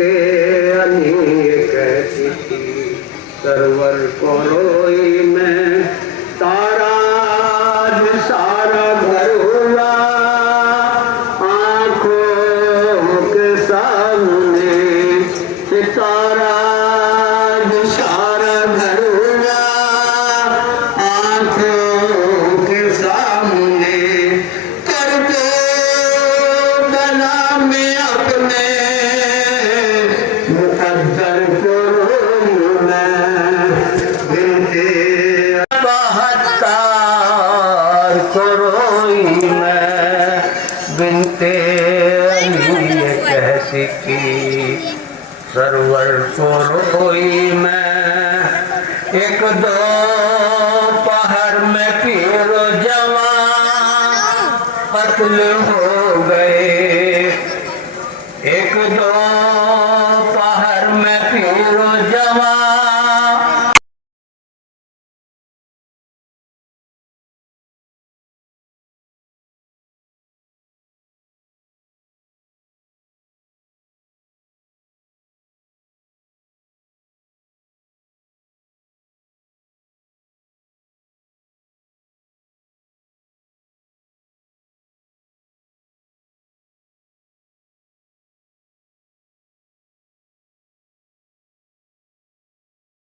बिनते अनेक चिट्ठी सरवर को रोई मैं तारा सारा घर हुआ आंखों के सामने सितारा सारा घर हुआ आंखों के सामने कर दो गला में अपने मुकद्दर को बिनते कैसी की सरवर को रोई मैं एक दो पहर में पीरो जवान पतले हो